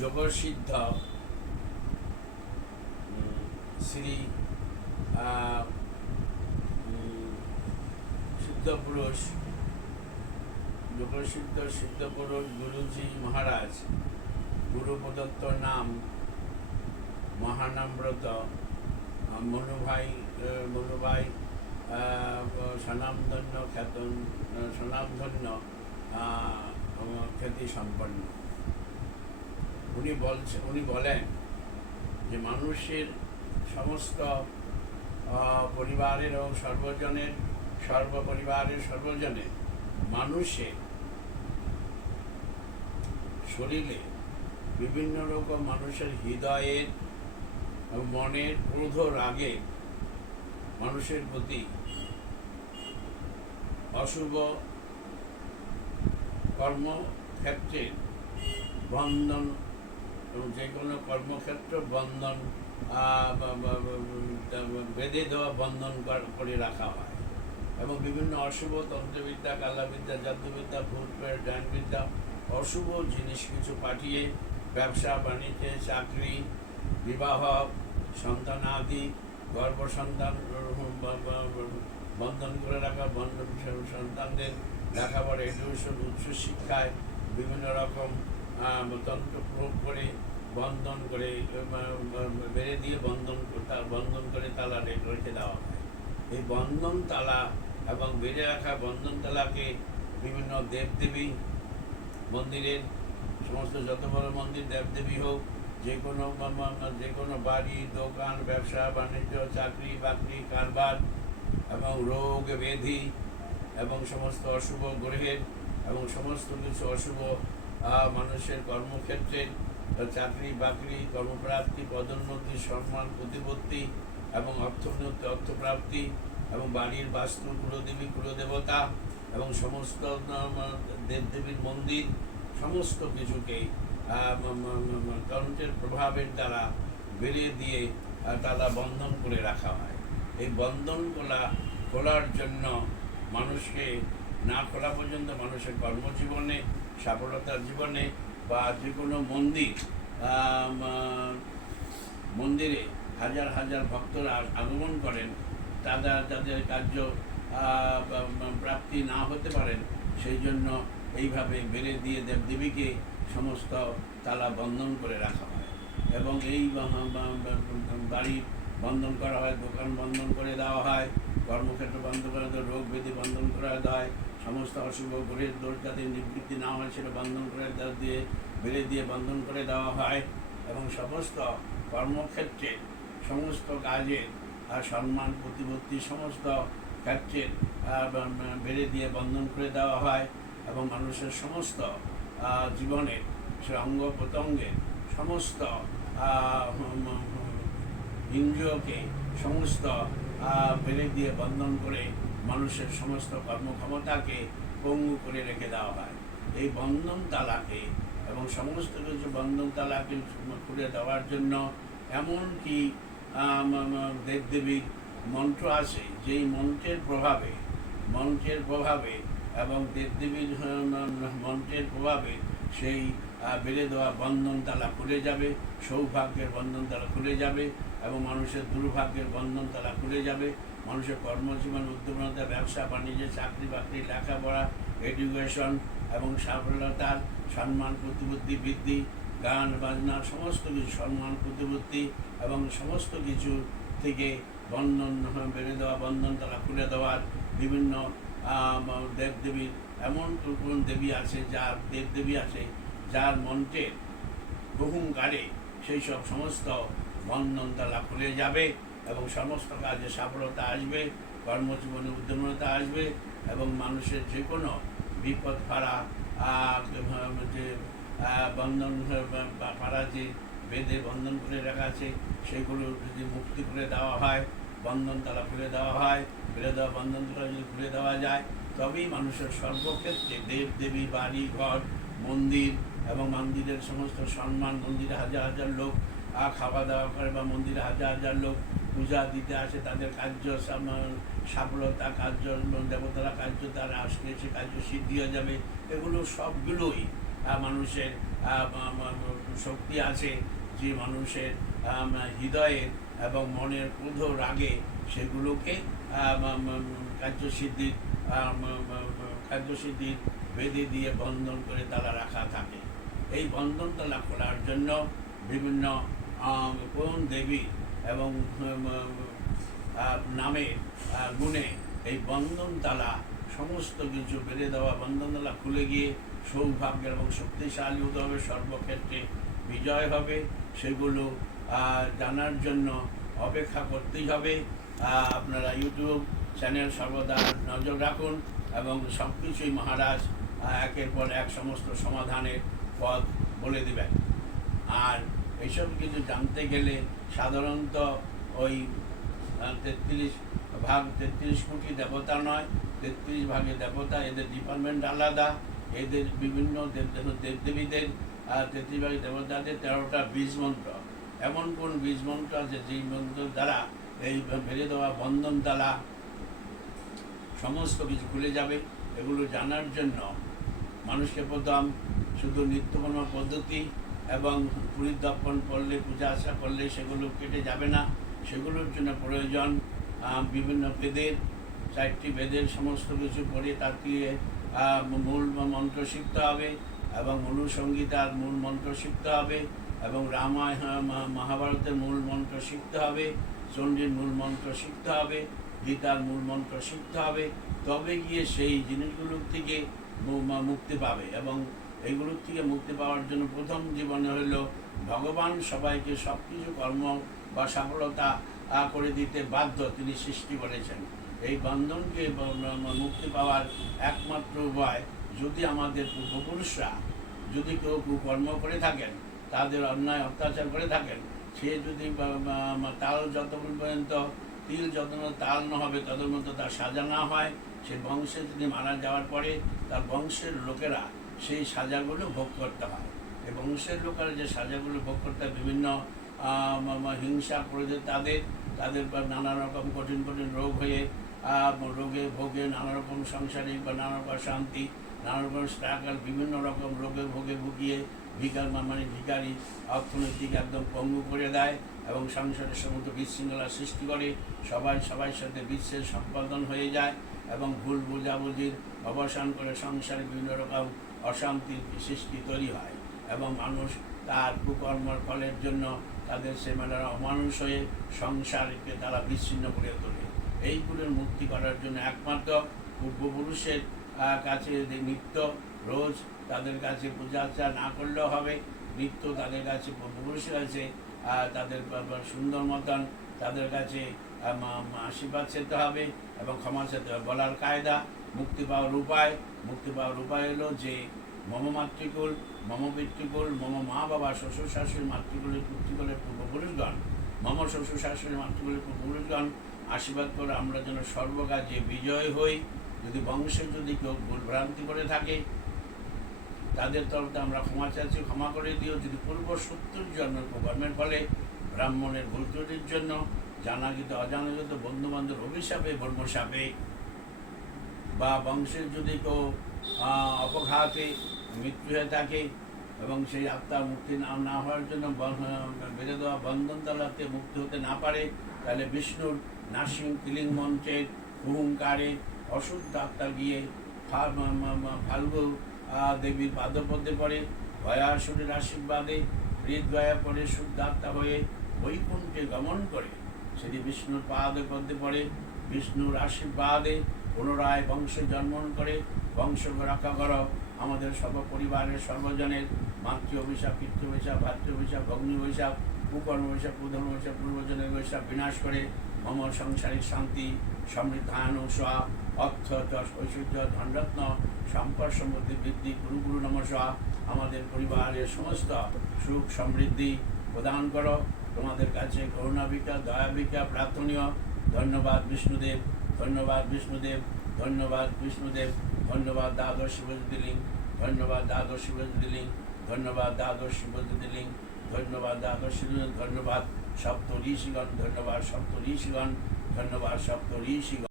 যোগসিদ্ধ শ্রী সিদ্ধপুরুষ যোগসিদ্ধ সিদ্ধপুরুষ গুরুজি মহারাজ গুরু প্রদত্ত নাম মহানাম্রত মনুভাই স্বনামধন্য স্বনামধন্য খ্যাতি সম্পন্ন। উনি বলেন যে মানুষের সমস্ত পরিবারের এবং সর্বজনের মানুষের শরীরে বিভিন্ন রকম মানুষের হৃদয়ের মনের ক্রোধ রাগে মানুষের প্রতি অশুভ কর্মক্ষেত্রের বন্ধন, যে কোনো কর্মক্ষেত্র বন্ধন বেঁধে দেওয়া, বন্ধন করে রাখা হয় এবং বিভিন্ন অশুভ তন্ত্রবিদ্যা, কালাবিদ্যা, জাদুবিদ্যা, ভূত প্রেত, ডাইনবিদ্যা, অশুভ জিনিস কিছু পাঠিয়ে ব্যবসা বাণিজ্য, চাকরি, বিবাহ, সন্তানাদি, গর্ভসন্তান বন্ধন করে রাখা, সন্তানদের লেখাপড়া, এডুকেশন, উচ্চশিক্ষায় বিভিন্ন রকম তন্ত্র প্রয়োগ করে বন্ধন করে বেড়ে দিয়ে বন্ধন করে তালা রেখে দেওয়া হয়। এই বন্ধন তালা এবং বেড়ে রাখা বন্ধন তালাকে বিভিন্ন দেবদেবী মন্দিরের সমস্ত যত বড় মন্দির, দেবদেবী হোক, যে কোনো বাড়ি, দোকান, ব্যবসা বাণিজ্য, চাকরি বাকরি, কারবার এবং রোগ ব্যাধি এবং সমস্ত অশুভ গ্রহের এবং সমস্ত কিছু অশুভ মানুষের কর্মক্ষেত্রের চাকরি বাকরি, কর্মপ্রাপ্তি, পদোন্নতি, সম্মান, প্রতিপত্তি এবং অর্থপ্রাপ্তি এবং বাড়ির বাস্তু, কুলদেবী, কুলদেবতা এবং সমস্ত দেবদেবীর মন্দির, সমস্ত কিছুকে তন্ত্রের প্রভাবের দ্বারা বেড়ে দিয়ে তারা বন্ধন করে রাখা হয়। এই বন্ধন খোলার জন্য মানুষকে না খোলা পর্যন্ত মানুষের কর্মজীবনে, সফলতার জীবনে বা যে কোনো মন্দিরে হাজার হাজার ভক্তরা আগমন করেন, যাদের কার্য প্রাপ্তি না হতে পারেন, সেই জন্য এইভাবে বেড়ে দিয়ে দেবদেবীকে সমস্ত তালা বন্ধন করে রাখা হয় এবং এই বাড়ি বন্ধন করা হয়, দোকান বন্ধন করে দেওয়া হয়, কর্মক্ষেত্র বন্ধ করে দেওয়া, রোগ ব্যাধি বন্ধন করা হয়, সমস্ত অশুভ গ্রহের দোষ যাতে নিবৃত্তি না হয় সেটা বন্ধন করে দিয়ে বেড়ে দিয়ে বন্ধন করে দেওয়া হয় এবং সমস্ত কর্মক্ষেত্রে সমস্ত কাজের সম্মান, প্রতিপত্তি, সমস্ত ক্ষেত্রের বেড়ে দিয়ে বন্ধন করে দেওয়া হয় এবং মানুষের সমস্ত জীবনের সে অঙ্গ প্রত্যঙ্গের সমস্ত ইন্দ্রিয়কে সমস্ত বেড়ে দিয়ে বন্ধন করে মানুষের সমস্ত কর্মক্ষমতাকে পঙ্গু করে রেখে দেওয়া হয়। এই বন্ধন তালাকে এবং সমস্ত কিছু বন্ধন তালাকে খুলে দেওয়ার জন্য এমনকি দেবদেবীর মন্ত্র আছে, যেই মন্ত্রের প্রভাবে এবং দেবদেবীর মন্ত্রের প্রভাবে সেই বেড়ে দেওয়া বন্ধন তালা খুলে যাবে, সৌভাগ্যের বন্ধন তালা খুলে যাবে এবং মানুষের দুর্ভাগ্যের বন্ধন তালা খুলে যাবে। মানুষের কর্মজীবন, উদ্যমতা, ব্যবসা বাণিজ্য, চাকরি বাকরি, লেখাপড়া, এডুকেশন এবং সফলতার সম্মান, প্রতিপত্তি বৃদ্ধি, গান বাজনা, সমস্ত কিছু সম্মান, প্রতিপত্তি এবং সমস্ত কিছু থেকে বন্ধন বেড়ে দেওয়া, বন্ধন তালা খুলে দেওয়ার বিভিন্ন দেবদেবীর এমন কোন দেবী আছে, দেবদেবী আছে যার মন্ত্রের হুঙ্কারে সেই সব সমস্ত বন্ধন তালা খুলে যাবে এবং সমস্ত কাজে সফলতা আসবে, কর্মজীবনে উদ্যমতা আসবে এবং মানুষের যে কোনো বিপদ ফাড়া যে বন্ধন ফাড়া যে বেঁধে বন্ধন করে রাখা আছে সেগুলো যদি মুক্তি করে দেওয়া হয়, বন্ধন তালা খুলে দেওয়া হয়, ফেলে দেওয়া বন্ধন তালা যদি খুলে দেওয়া যায়, তবেই মানুষের সর্বক্ষেত্রে দেবদেবী, বাড়ি ঘর, মন্দির এবং মন্দিরের সমস্ত সম্মান, মন্দিরে হাজার হাজার লোক খাওয়া দাওয়া করে বা মন্দিরে হাজার হাজার লোক পূজা দিতে আসে, তাদের কার্য সফলতা, কার্য দেবতারা কার্য তারা আসলে সে কার্য সিদ্ধি হয়ে যাবে। এগুলো সবগুলোই মানুষের শক্তি আছে যে মানুষের হৃদয়ের এবং মনের ক্রোধ রাগে সেগুলোকে কার্যসিদ্ধির বেঁধে দিয়ে বন্ধন করে তালা রাখা থাকে। এই বন্ধন তালা খোলার জন্য বিভিন্ন কোন দেবী এবং নামে গুণে এই বন্ধন তালা সমস্ত কিছু বেঁধে দেওয়া বন্ধন তালা খুলে গিয়ে সৌভাগ্যের এবং শক্তিশালী হতে হবে, সর্বক্ষেত্রে বিজয় হবে, সেগুলো জানার জন্য অপেক্ষা করতেই হবে। আপনারা ইউটিউব চ্যানেল সর্বদা নজর রাখুন এবং সব কিছুই মহারাজ একের পর এক সমস্ত সমাধানের পথ বলে দেবেন। আর এইসব কিছু জানতে গেলে সাধারণত ওই 33 কোটি দেবতা নয়, 33 ভাগে দেবতা, এদের ডিপার্টমেন্ট আলাদা, এদের বিভিন্ন দেবদেবীদের 33 ভাগে দেবতাদের 13টা বীজ মন্ত্র। এমন কোন বীজ মন্ত্র আছে যেই মন্ত্র দ্বারা এই বেঁধে দেওয়া বন্ধন তালা সমস্ত কিছু খুলে যাবে। এগুলো জানার জন্য মানুষকে প্রথম শুধু নিত্যকর্ম পদ্ধতি এবং পরিদর্পণ করলে, পূজা আশা করলে সেগুলো কেটে যাবে না। সেগুলোর জন্য প্রয়োজন বিভিন্ন বেদের, 4টি বেদের সমস্ত কিছু পড়ে তার দিয়ে মূল মন্ত্র শিখতে হবে এবং অনুসংগীতার মূল মন্ত্র শিখতে হবে এবং রামায়ণ মহাভারতের মূল মন্ত্র শিখতে হবে, চণ্ডীর মূল মন্ত্র শিখতে হবে, গীতার মূল মন্ত্র শিখতে হবে। তবে গিয়ে সেই জিনিসগুলোর থেকে মুক্তি পাবে। এবং এইগুলোর থেকে মুক্তি পাওয়ার জন্য প্রথম জীবনে হইল ভগবান সবাইকে সব কিছু কর্ম বা সফলতা করে দিতে বাধ্য, তিনি সৃষ্টি করেছেন। এই বন্ধনকে মুক্তি পাওয়ার একমাত্র উপায়, যদি আমাদের পূর্বপুরুষরা যদি কেউ কুকর্ম করে থাকেন, তাদের অন্যায় অত্যাচার করে থাকেন, সে যদি তাল যতক্ষণ পর্যন্ত তিল যত তাল না হবে ততক্ষণ তার সাজা না হয়, সে বংশে যদি মারা যাওয়ার পরে তার বংশের লোকেরা সেই সাজাগুলো ভোগ করতে হয়। এই বংশের লোকেরা যে সাজাগুলো ভোগ করতে হয়, বিভিন্ন হিংসা করে তাদের নানা রকম কঠিন কঠিন রোগ হয়ে রোগে ভোগে নানা রকম সাংসারিক বা নানা রকম শান্তি, নানা রকম স্ট্রাগল, বিভিন্ন রকম রোগে ভোগে ভুগিয়ে ভিখারি অর্থনৈতিক একদম পঙ্গু করে দেয় এবং সংসারের সমস্ত বিশৃঙ্খলা সৃষ্টি করে, সবার সাথে বিশ্বের সম্পাদন হয়ে যায় এবং ভুল বোঝাবুঝির অবসান করে সংসারে বিভিন্ন রকম অশান্তির সৃষ্টি তৈরি হয় এবং মানুষ তার কুকর্মর ফলের জন্য তাদের সেমানার অমানুষ হয়ে সংসারকে তারা বিচ্ছিন্ন করে তোলে। এইগুলোর মুক্তি করার জন্য একমাত্র পূর্বপুরুষের কাছে নিত্য রোজ তাদের কাছে পূজা আর্চা না করলেও হবে, নিত্য তাদের কাছে পূর্বপুরুষের কাছে তাদের সুন্দর মতন তাদের কাছে আশীর্বাদ চেতে হবে এবং ক্ষমা চেতে হবে। বলার কায়দা, মুক্তি পাওয়ার উপায় হলো যে মম মাতৃকুল, মম পিতৃকুল, মম মা বাবা শ্বশুর শাশুড়ি মাতৃকুলের পিতৃকুলের পূর্বপুরুষগণ, মম শ্বশুর শাশুড়ি মাতৃকুলের পূর্বপুরুষগণ আশীর্বাদ করে আমরা যেন সর্বকাজে বিজয় হই। যদি বংশে যদি কেউ ভুলভ্রান্তি করে থাকে তাদের তরফে আমরা ক্ষমা চাচ্ছি, ক্ষমা করে দিও। যদি পূর্ব 70 জন্মের কর্মের ফলে ব্রাহ্মণের ভুল ত্রুটির জন্য জানাকৃত অজানাকৃত বন্ধুবান্ধব অভিশাপে ব্রহ্মশাপে বা বংশের যদি কেউ অপঘাতে মৃত্যু হয়ে থাকে এবং সেই আত্মার মুক্তি না হওয়ার জন্য বেঁধে দেওয়া বন্ধন তালাতে মুক্তি হতে না পারে, তাহলে বিষ্ণুর নাসিং কিলিং মন্ত্রের হুঙ্কারে অশুদ্ধ আত্মা গিয়ে ফাল্গু দেবীর পাদপদ্মে পড়ে, গয়াসুরের আশীর্বাদে হৃদগয়া পড়ে শুদ্ধ আত্মা হয়ে বৈকুণ্ঠে গমন করে সেটি বিষ্ণুর পাদপদ্মে পড়ে, বিষ্ণুর আশীর্বাদে পুনরায় বংশে জন্মন করে বংশকে রক্ষা করো। আমাদের সর্বপরিবারের সর্বজনের মাতৃ অভিশাপ, পিতৃ অভিশাপ, ভাতৃ অভিশাপ, ভগ্নী অভিশাপ, কুকর্ম অভিশাপ, প্রধর্ম অভিশাপ, পূর্বজনের অভিশাপ বিনাশ করে মম সংসারিক শান্তি, সমৃদ্ধায়ন, সোয়া, অর্থ, যশ, ঐশ্বর্য, ধনরত্ন, সম্পদ সমৃদ্ধি বৃদ্ধি, গুরু নমস্বা আমাদের পরিবারের সমস্ত সুখ সমৃদ্ধি প্রদান করো। তোমাদের কাছে করুণাভিকা, দয়াভিকা প্রার্থনীয়। ধন্যবাদ বিষ্ণুদেব, ধন্যবাদ বিষ্ণুদেব, ধন্যবাদ বিষ্ণুদেব, ধন্যবাদ দ্বাদশ শিবজ্যোতির্লিং, ধন্যবাদ দ্বাদশ শিবজ্যোতির্লিং, ধন্যবাদ দ্বাদশ শিবজ্যোতির্লিং, ধন্যবাদ দ্বাদশ শিবজ্যোতির্লিং, ধন্যবাদ সপ্ত ঋষিগণ, ধন্যবাদ সপ্ত ঋষিগণ, ধন্যবাদ সপ্ত ঋষিগণ।